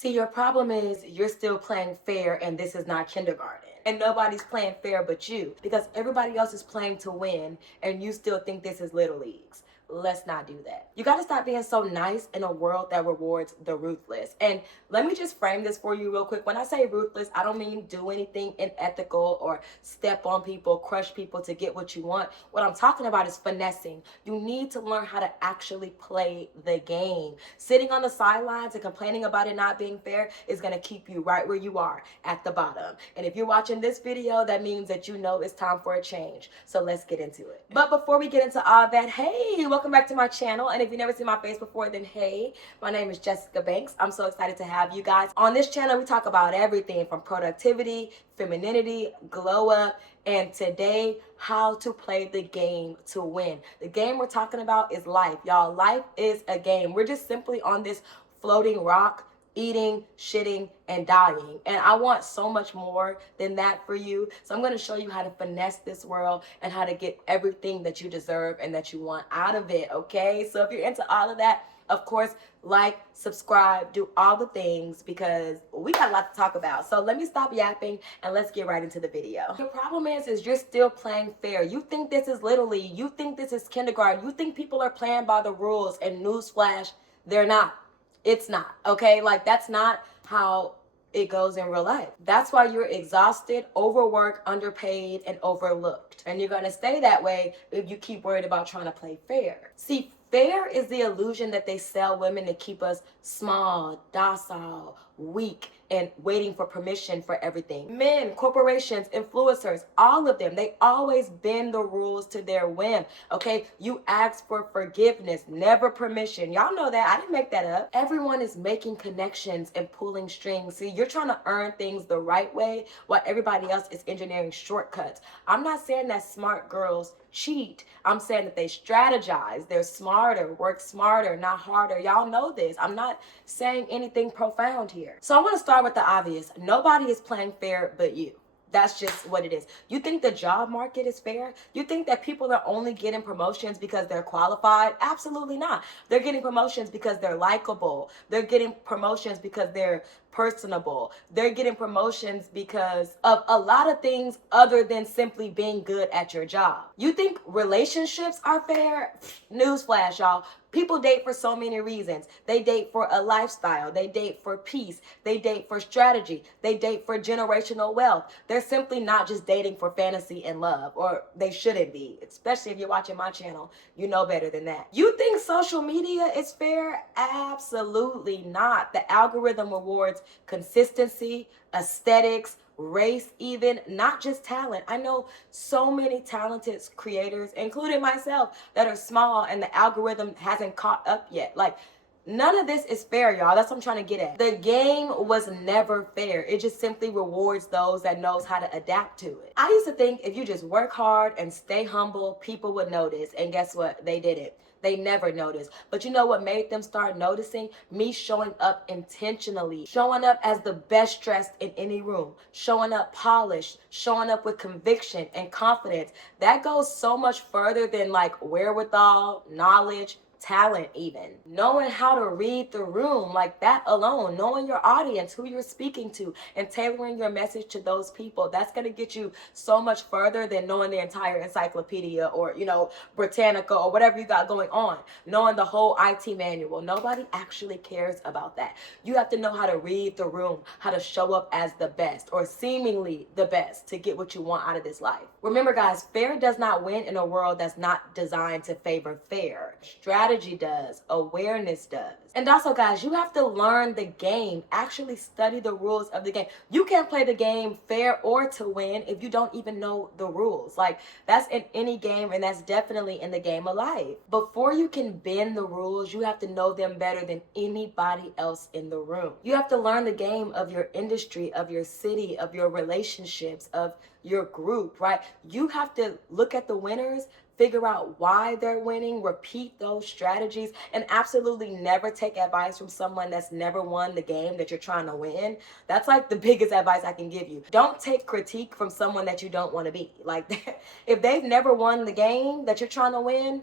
See, your problem is you're still playing fair and this is not kindergarten. And nobody's playing fair but you because everybody else is playing to win and you still think this is Little Leagues. Let's not do that. You got to stop being so nice in a world that rewards the ruthless. And let me just frame this for you real quick. When I say ruthless, I don't mean do anything unethical or step on people, crush people to get what you want. What I'm talking about is finessing. You need to learn how to actually play the game. Sitting on the sidelines and complaining about it not being fair is going to keep you right where you are at the bottom. And if you're watching this video, that means that you know it's time for a change. So let's get into it. But before we get into all that, hey, welcome back to my channel. And if you've never seen my face before, then hey, my name is Jessyka Banks. I'm so excited to have you guys. On this channel, we talk about everything from productivity, femininity, glow up, and today, how to play the game to win. The game we're talking about is life, y'all. Life is a game. We're just simply on this floating rock, eating, shitting, and dying. And I want so much more than that for you. So I'm going to show you how to finesse this world and how to get everything that you deserve and that you want out of it, okay? So if you're into all of that, of course, like, subscribe, do all the things because we got a lot to talk about. So let me stop yapping and let's get right into the video. The problem is you're still playing fair. You think this is Little League. You think this is kindergarten. You think people are playing by the rules, and newsflash, they're not. It's not, okay? Like, that's not how it goes in real life. That's why you're exhausted, overworked, underpaid, and overlooked. And you're gonna stay that way if you keep worried about trying to play fair. See, fair is the illusion that they sell women to keep us small, docile, weak, and waiting for permission for everything. Men, corporations, influencers, all of them, they always bend the rules to their whim, okay? You ask for forgiveness, never permission. Y'all know that. I didn't make that up. Everyone is making connections and pulling strings. See, you're trying to earn things the right way while everybody else is engineering shortcuts. I'm not saying that smart girls cheat. I'm saying that they strategize. They're smarter, work smarter, not harder. Y'all know this. I'm not saying anything profound here. So I want to start with the obvious. Nobody is playing fair but you. That's just what it is. You think the job market is fair? You think that people are only getting promotions because they're qualified? Absolutely not. They're getting promotions because they're likable. They're getting promotions because they're personable. They're getting promotions because of a lot of things other than simply being good at your job. You think relationships are fair? Newsflash, y'all. People date for so many reasons. They date for a lifestyle. They date for peace. They date for strategy. They date for generational wealth. They're simply not just dating for fantasy and love, or they shouldn't be. Especially if you're watching my channel, you know better than that. You think social media is fair? Absolutely not. The algorithm rewards consistency, aesthetics, race, even, not just talent. I know so many talented creators, including myself, that are small and the algorithm hasn't caught up yet. Like, none of this is fair, y'all. That's what I'm trying to get at. The game was never fair. It just simply rewards those that knows how to adapt to it. I used to think if you just work hard and stay humble, people would notice. And guess what? They didn't. They never noticed. But you know what made them start noticing? Me showing up intentionally, showing up as the best dressed in any room, showing up polished, showing up with conviction and confidence. That goes so much further than like wherewithal, knowledge, talent, even knowing how to read the room. Like, that alone, knowing your audience, who you're speaking to, and tailoring your message to those people, that's going to get you so much further than knowing the entire encyclopedia or, you know, Britannica or whatever you got going on. Knowing the whole IT manual, nobody actually cares about that. You have to know how to read the room, how to show up as the best or seemingly the best to get what you want out of this life. Remember, guys, fair does not win in a world that's not designed to favor fair. Strategy does, awareness does. And also, guys, you have to learn the game, actually study the rules of the game. You can't play the game fair or to win if you don't even know the rules. Like, that's in any game, and that's definitely in the game of life. Before you can bend the rules, you have to know them better than anybody else in the room. You have to learn the game of your industry, of your city, of your relationships, of your group, right? You have to look at the winners, figure out why they're winning, repeat those strategies, and absolutely never take advice from someone that's never won the game that you're trying to win. That's like the biggest advice I can give you. Don't take critique from someone that you don't want to be. Like, if they've never won the game that you're trying to win,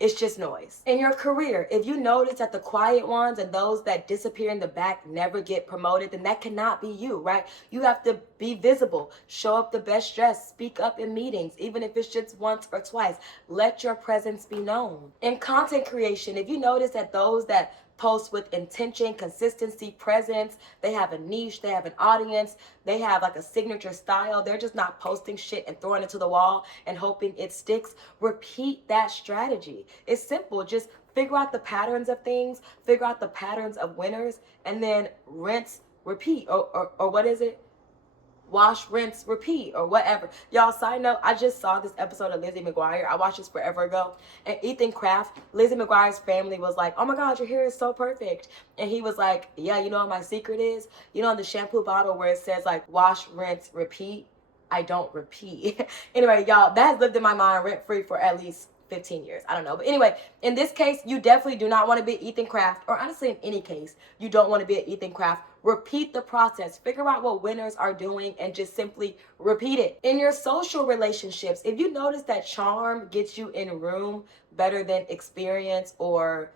It's just noise. In your career, if you notice that the quiet ones and those that disappear in the back never get promoted, then that cannot be you, right? You have to be visible, show up the best dress, speak up in meetings, even if it's just once or twice. Let your presence be known. In content creation, if you notice that those that post with intention, consistency, presence, they have a niche, they have an audience, they have like a signature style, they're just not posting shit and throwing it to the wall and hoping it sticks. Repeat that strategy. It's simple. Just figure out the patterns of things, figure out the patterns of winners, and then rinse, repeat, or what is it? Wash, rinse, repeat, or whatever. Y'all, side note, I just saw this episode of Lizzie McGuire. I watched this forever ago. And Ethan Kraft, Lizzie McGuire's family was like, oh my God, your hair is so perfect. And he was like, yeah, you know what my secret is? You know, on the shampoo bottle where it says like wash, rinse, repeat, I don't repeat. Anyway, y'all, that has lived in my mind rent free for at least 15 years. I don't know. But anyway, in this case, you definitely do not want to be Ethan Kraft, or honestly, in any case, you don't want to be an Ethan Kraft. Repeat the process. Figure out what winners are doing and just simply repeat it. In your social relationships, if you notice that charm gets you in room better than experience or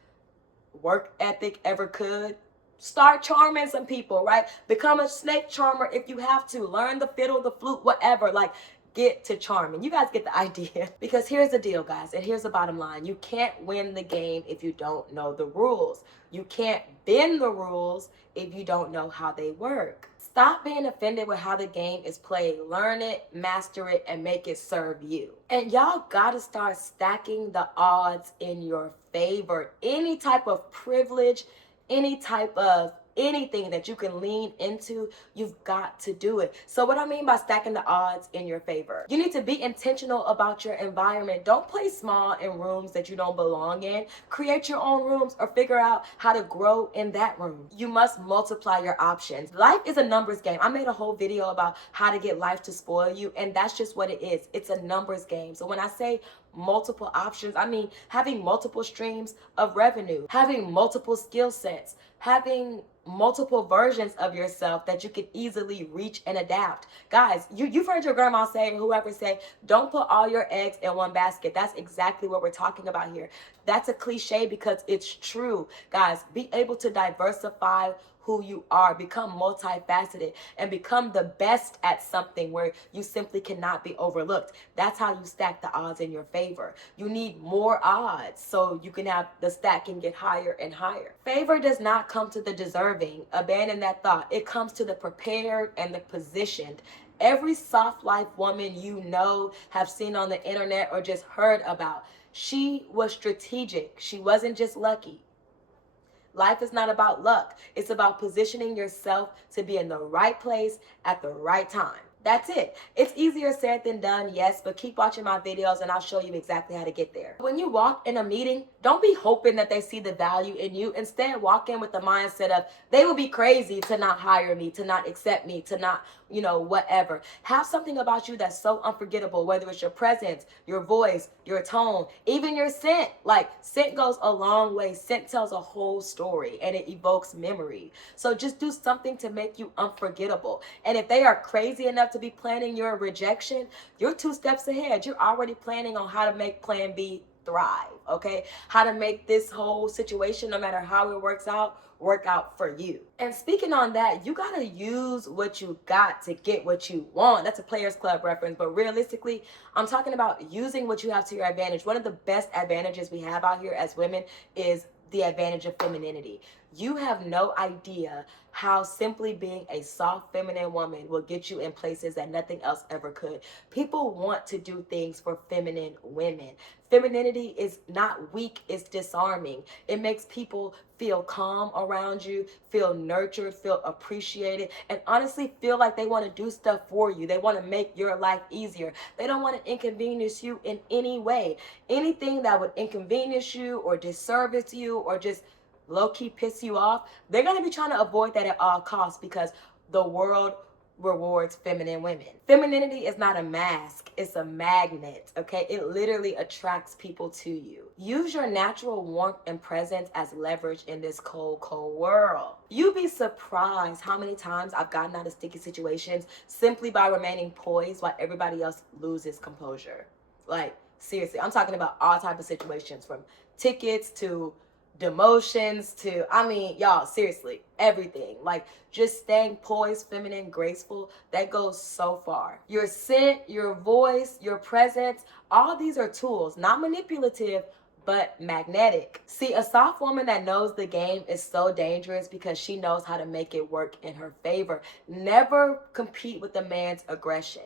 work ethic ever could, start charming some people, right? Become a snake charmer if you have to. Learn the fiddle, the flute, whatever. Like, get to charming. You guys get the idea. Because here's the deal, guys, and here's the bottom line. You can't win the game if you don't know the rules. You can't bend the rules if you don't know how they work. Stop being offended with how the game is played. Learn it, master it, and make it serve you. And y'all gotta start stacking the odds in your favor. Any type of privilege, any type of anything that you can lean into, you've got to do it. So what I mean by stacking the odds in your favor, you need to be intentional about your environment. Don't play small in rooms that you don't belong in. Create your own rooms or figure out how to grow in that room. You must multiply your options. Life is a numbers game. I made a whole video about how to get life to spoil you, and that's just what it is. It's a numbers game. So when I say multiple options, I mean having multiple streams of revenue, having multiple skill sets, having multiple versions of yourself that you can easily reach and adapt. Guys, you've heard your grandma say, whoever say, don't put all your eggs in one basket. That's exactly what we're talking about here. That's a cliche because it's true. Guys, be able to diversify who you are, become multifaceted, and become the best at something where you simply cannot be overlooked. That's how you stack the odds in your favor. You need more odds so you can have the stack and get higher and higher. Favor does not come to the deserving. Abandon that thought. It comes to the prepared and the positioned. Every soft life woman you know, have seen on the internet, or just heard about, she was strategic. She wasn't just lucky. Life is not about luck. It's about positioning yourself to be in the right place at the right time. That's it. It's easier said than done, yes, but keep watching my videos and I'll show you exactly how to get there. When you walk in a meeting, don't be hoping that they see the value in you. Instead, walk in with the mindset of, they would be crazy to not hire me, to not accept me, to not, whatever. Have something about you that's so unforgettable, whether it's your presence, your voice, your tone, even your scent. Like, scent goes a long way. Scent tells a whole story and it evokes memory. So just do something to make you unforgettable. And if they are crazy enough to be planning your rejection, you're 2 steps ahead. You're already planning on how to make plan B thrive, okay? How to make this whole situation, no matter how it work out for you. And speaking on that, you gotta use what you got to get what you want. That's a Players Club reference, but realistically, I'm talking about using what you have to your advantage. One of the best advantages we have out here as women is the advantage of femininity. You have no idea how simply being a soft feminine woman will get you in places that nothing else ever could. People want to do things for feminine women. Femininity is not weak, it's disarming. It makes people feel calm around you, feel nurtured, feel appreciated, and honestly feel like they want to do stuff for you. They want to make your life easier. They don't want to inconvenience you in any way. Anything that would inconvenience you or disservice you or just low-key piss you off, they're going to be trying to avoid that at all costs because the world rewards feminine women. Femininity is not a mask, it's a magnet, okay? It literally attracts people to you. Use your natural warmth and presence as leverage in this cold, cold world. You'd be surprised how many times I've gotten out of sticky situations simply by remaining poised while everybody else loses composure. Like, Seriously, I'm talking about all type of situations, from tickets to demotions to, I mean, y'all, seriously, everything. Like, just staying poised, feminine, graceful, that goes so far. Your scent, your voice, your presence, all these are tools, not manipulative, but magnetic. See, a soft woman that knows the game is so dangerous because she knows how to make it work in her favor. Never compete with a man's aggression.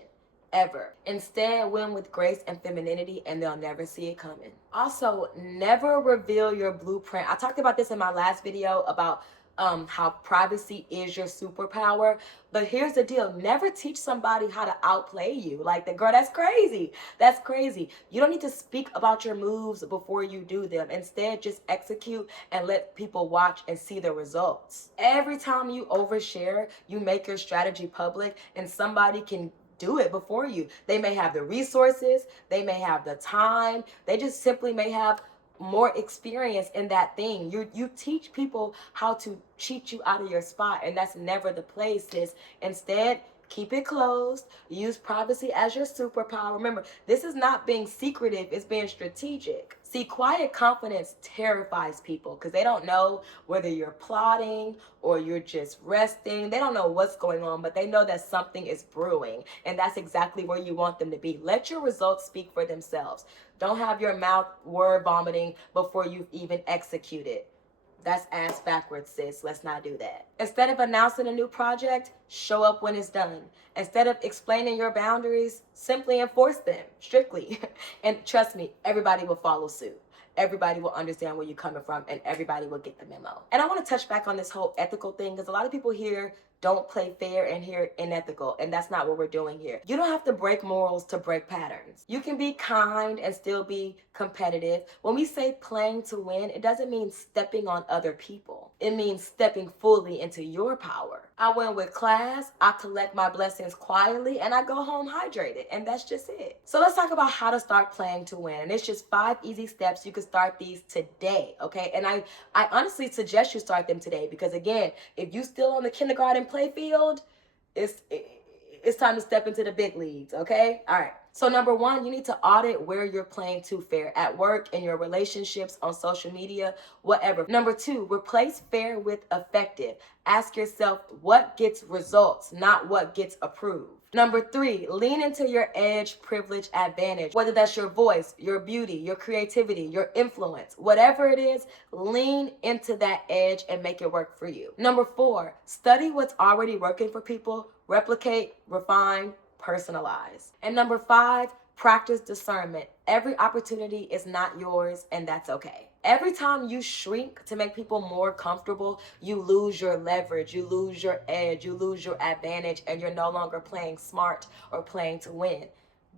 Ever. Instead, win with grace and femininity, and they'll never see it coming. Also, never reveal your blueprint. I talked about this in my last video about how privacy is your superpower. But here's the deal. Never teach somebody how to outplay you. Like, the girl, that's crazy. That's crazy. You don't need to speak about your moves before you do them. Instead, just execute and let people watch and see the results. Every time you overshare, you make your strategy public, and somebody can do it before you. They may have the resources, they may have the time, they just simply may have more experience in that thing. You teach people how to cheat you out of your spot, and that's never the place, sis. Instead, keep it closed. Use privacy as your superpower. Remember, this is not being secretive, it's being strategic. See, quiet confidence terrifies people because they don't know whether you're plotting or you're just resting. They don't know what's going on, but they know that something is brewing, and that's exactly where you want them to be. Let your results speak for themselves. Don't have your mouth word vomiting before you've even executed. That's ass backwards, sis. Let's not do that. Instead of announcing a new project, show up when it's done. Instead of explaining your boundaries, simply enforce them strictly. And trust me, everybody will follow suit. Everybody will understand where you're coming from, and everybody will get the memo. And I want to touch back on this whole ethical thing, because a lot of people here don't play fair and here unethical, and that's not what we're doing here. You don't have to break morals to break patterns. You can be kind and still be competitive. When we say playing to win, it doesn't mean stepping on other people. It means stepping fully into your power. I win with class, I collect my blessings quietly, and I go home hydrated, and that's just it. So let's talk about how to start playing to win. And it's just 5 easy steps. You can start these today, okay? And I honestly suggest you start them today, because again, if you still on the kindergarten playfield, it's time to step into the big leagues, okay? All right. So number 1, you need to audit where you're playing too fair, at work, in your relationships, on social media, whatever. Number 2, replace fair with effective. Ask yourself what gets results, not what gets approved. Number 3, lean into your edge, privilege, advantage. Whether that's your voice, your beauty, your creativity, your influence, whatever it is, lean into that edge and make it work for you. Number 4, study what's already working for people, replicate, refine, personalize. And number 5, practice discernment. Every opportunity is not yours, and that's okay. Every time you shrink to make people more comfortable, you lose your leverage, you lose your edge, you lose your advantage, and you're no longer playing smart or playing to win.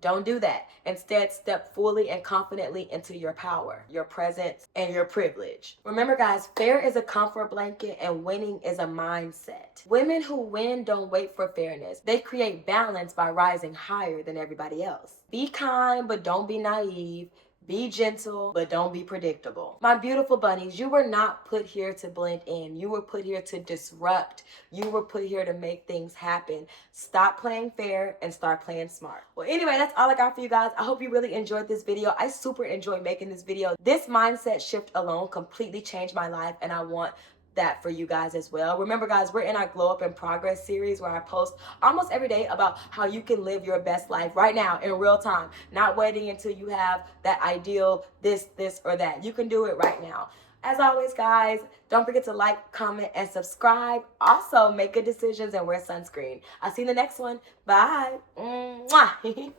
Don't do that. Instead, step fully and confidently into your power, your presence, and your privilege. Remember, guys, fair is a comfort blanket and winning is a mindset. Women who win don't wait for fairness. They create balance by rising higher than everybody else. Be kind, but don't be naive. Be gentle, but don't be predictable. My beautiful bunnies, you were not put here to blend in. You were put here to disrupt. You were put here to make things happen. Stop playing fair and start playing smart. Well, anyway, that's all I got for you guys. I hope you really enjoyed this video. I super enjoyed making this video. This mindset shift alone completely changed my life, and I want that for you guys as well. Remember, guys, we're in our Glow Up and Progress series where I post almost every day about how you can live your best life right now in real time, not waiting until you have that ideal this, or that. You can do it right now. As always, guys, don't forget to like, comment, and subscribe. Also, make good decisions and wear sunscreen. I'll see you in the next one. Bye. Mwah.